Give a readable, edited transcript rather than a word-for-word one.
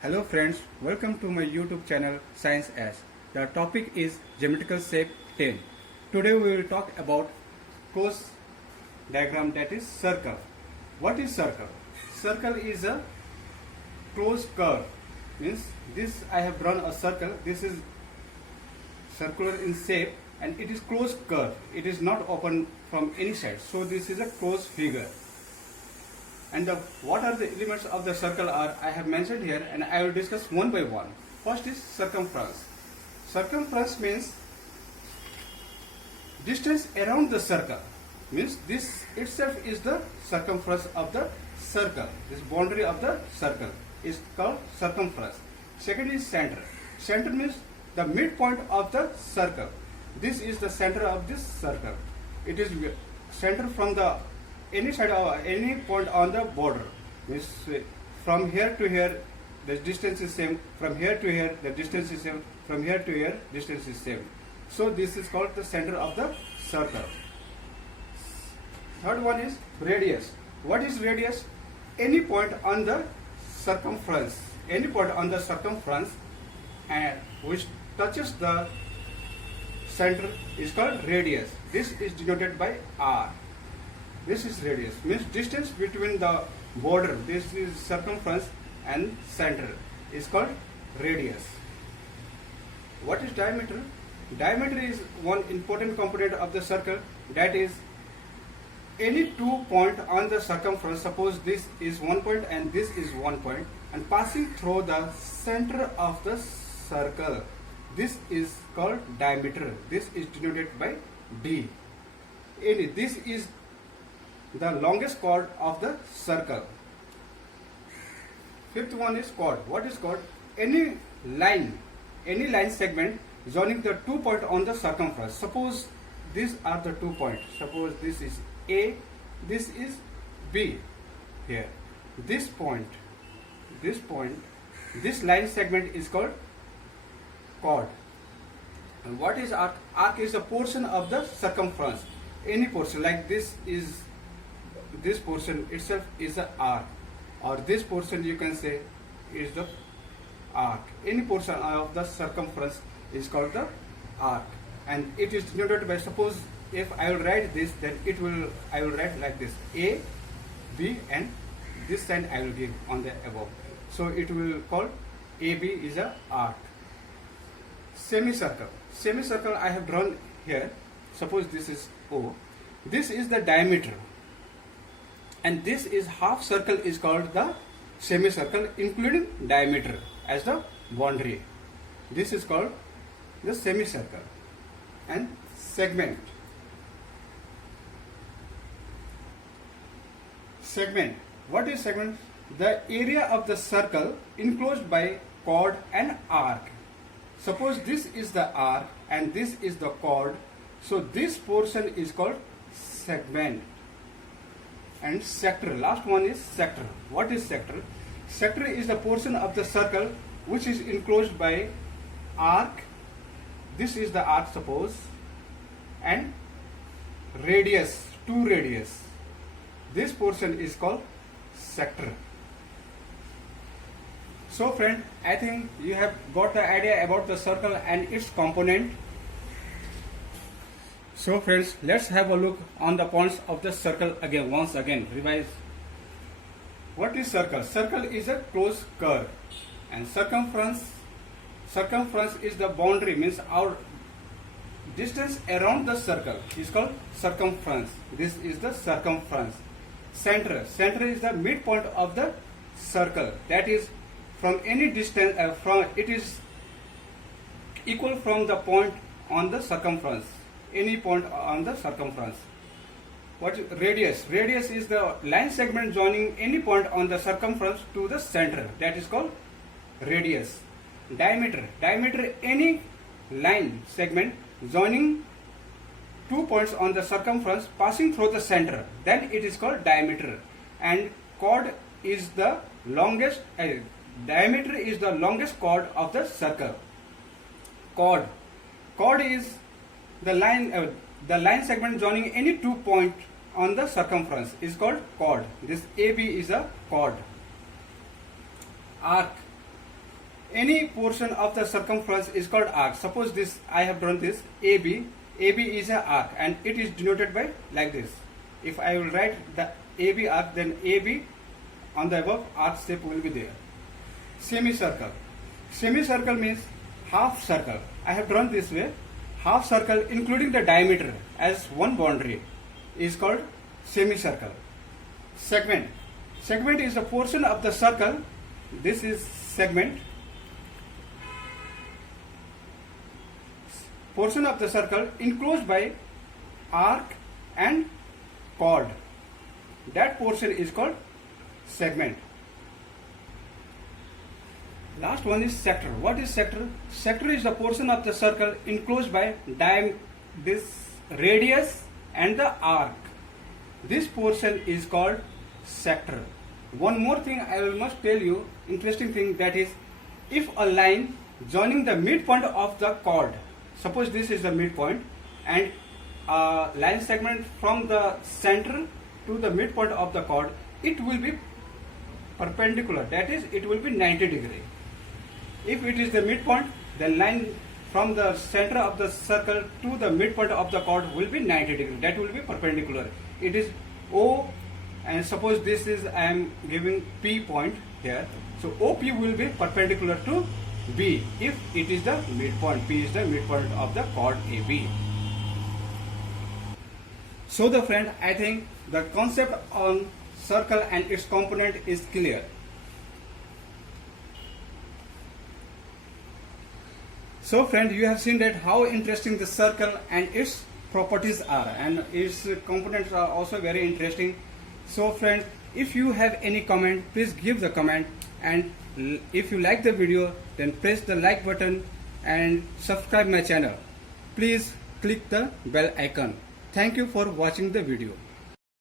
Hello friends, welcome to my YouTube channel Science S. The topic is geometrical shape 10. Today we will talk about close diagram, that is circle. What is circle? Circle is a closed curve. Means this I have drawn a circle. This is circular in shape and it is closed curve. It is not open from any side. So this is a closed figure. And what are the elements of the circle are I have mentioned here, and I will discuss one by one. First is circumference. Circumference means distance around the circle. Means this itself is the circumference of the circle. This boundary of the circle is called circumference. Second is center. Center means the midpoint of the circle. This is the center of this circle. It is center from the any side or any point on the border. Means from here to here the distance is same, from here to here the distance is same, from here to here distance is same. So this is called the center of the circle. Third one is radius. What is radius? Any point on the circumference, any point on the circumference and which touches the center is called radius. This is denoted by R. This is radius, means distance between the border, this is circumference, and center is called radius. What is diameter? Diameter is one important component of the circle, that is any 2 point on the circumference. Suppose this is 1 point and this is 1 point, and passing through the center of the circle. This is called diameter. This is denoted by D. This is the longest chord of the circle. Fifth one is chord. What is chord? Any line segment joining the 2 point on the circumference. Suppose these are the 2 points. Suppose this is A, this is B. Here, this line segment is called chord. And what is arc? Arc is a portion of the circumference. Any portion, like this portion itself is a arc, or this portion you can say is the arc. Any portion of the circumference is called the arc, and it is denoted by, suppose if I will write this, then I will write like this: A, B, and this sign I will give on the above. So it will call AB is a arc. Semicircle. Semicircle I have drawn here. Suppose this is O. This is the diameter. And this is half circle is called the semicircle, including diameter as the boundary. This is called the semicircle. And segment. Segment. What is segment? The area of the circle enclosed by chord and arc. Suppose this is the arc and this is the chord. So this portion is called segment. And sector. Last one is sector. What is sector? Sector is the portion of the circle which is enclosed by arc. This is the arc, suppose, and radius, 2 radius. This portion is called sector. So friend, I think you have got the idea about the circle and its component. So friends, let's have a look on the points of the circle again, once again, revise. What is circle? Circle is a closed curve, and circumference is the boundary, means our distance around the circle is called circumference. This is the circumference. Center is the midpoint of the circle, that is from any distance, it is equal from the point on the circumference. Any point on the circumference. What is radius? Radius is the line segment joining any point on the circumference to the center. That is called radius. Diameter. Diameter, any line segment joining 2 points on the circumference passing through the center. Then it is called diameter. And chord is the longest. Diameter is the longest chord of the circle. Chord. Chord is the line segment joining any 2 point on the circumference is called chord. This AB is a chord. Arc. any portion of the circumference is called arc. Suppose this, I have drawn this AB. AB is an arc and it is denoted by like this. If I will write the AB arc, then AB on the above arc shape will be there. Semicircle. Semicircle means half circle. I have drawn this way. Half circle including the diameter as one boundary is called semicircle. Segment. Segment is a portion of the circle. This is segment. Portion of the circle enclosed by arc and chord. That portion is called segment. Last one is sector. What is sector? Sector is the portion of the circle enclosed by this radius and the arc. This portion is called sector. One more thing I must tell you, interesting thing, that is, if a line joining the midpoint of the chord, suppose this is the midpoint, and a line segment from the center to the midpoint of the chord, it will be perpendicular, that is, it will be 90 degree. If it is the midpoint, then line from the center of the circle to the midpoint of the chord will be 90 degree. That will be perpendicular. It is O, and suppose this is, I am giving P point here. So OP will be perpendicular to B if it is the midpoint. P is the midpoint of the chord AB. So the friend, I think the concept on circle and its component is clear. So friend, you have seen that how interesting the circle and its properties are, and its components are also very interesting. So friend, if you have any comment, please give the comment, and if you like the video, then press the like button and subscribe my channel. Please click the bell icon. Thank you for watching the video.